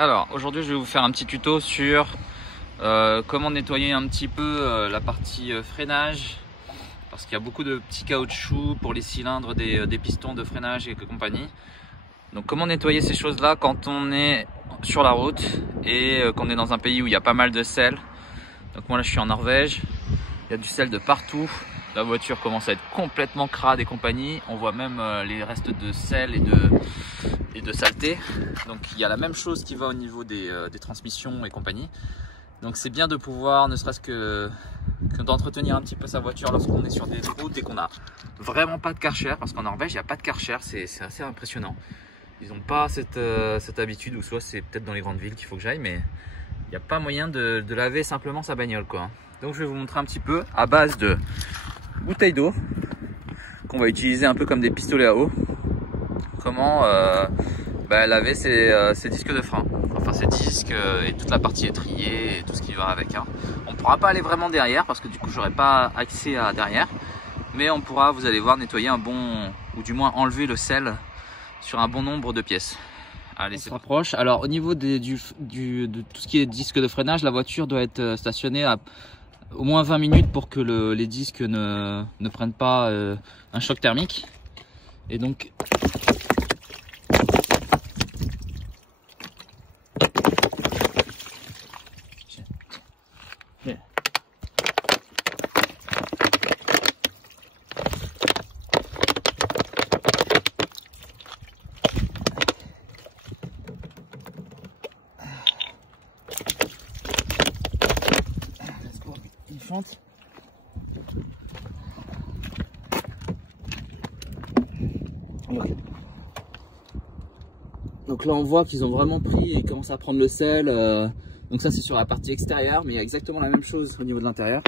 Alors aujourd'hui je vais vous faire un petit tuto sur comment nettoyer un petit peu la partie freinage, parce qu'il y a beaucoup de petits caoutchoucs pour les cylindres des pistons de freinage et compagnie. Donc comment nettoyer ces choses là quand on est sur la route et qu'on est dans un pays où il y a pas mal de sel. Donc moi là je suis en Norvège, il y a du sel de partout, la voiture commence à être complètement crade et compagnie, on voit même les restes de sel et de saleté. Donc il y a la même chose qui va au niveau des transmissions et compagnie. Donc c'est bien de pouvoir ne serait-ce que d'entretenir un petit peu sa voiture lorsqu'on est sur des routes et qu'on a vraiment pas de Karcher, parce qu'en Norvège il n'y a pas de Karcher, c'est assez impressionnant. Ils n'ont pas cette habitude, ou soit c'est peut-être dans les grandes villes qu'il faut que j'aille, mais il n'y a pas moyen de laver simplement sa bagnole, quoi. Donc je vais vous montrer un petit peu à base de bouteilles d'eau qu'on va utiliser un peu comme des pistolets à eau, comment laver ces disques de frein, enfin ces disques et toute la partie étrier et tout ce qui va avec, hein. On ne pourra pas aller vraiment derrière parce que du coup j'aurai pas accès à derrière, mais on pourra, vous allez voir, nettoyer un bon, ou du moins enlever le sel sur un bon nombre de pièces. Allez, on se rapproche. Alors au niveau de tout ce qui est disque de freinage, la voiture doit être stationnée à au moins 20 minutes pour que les disques ne prennent pas un choc thermique. Et donc donc là on voit qu'ils ont vraiment pris et commencent à prendre le sel, donc ça c'est sur la partie extérieure, mais il y a exactement la même chose au niveau de l'intérieur.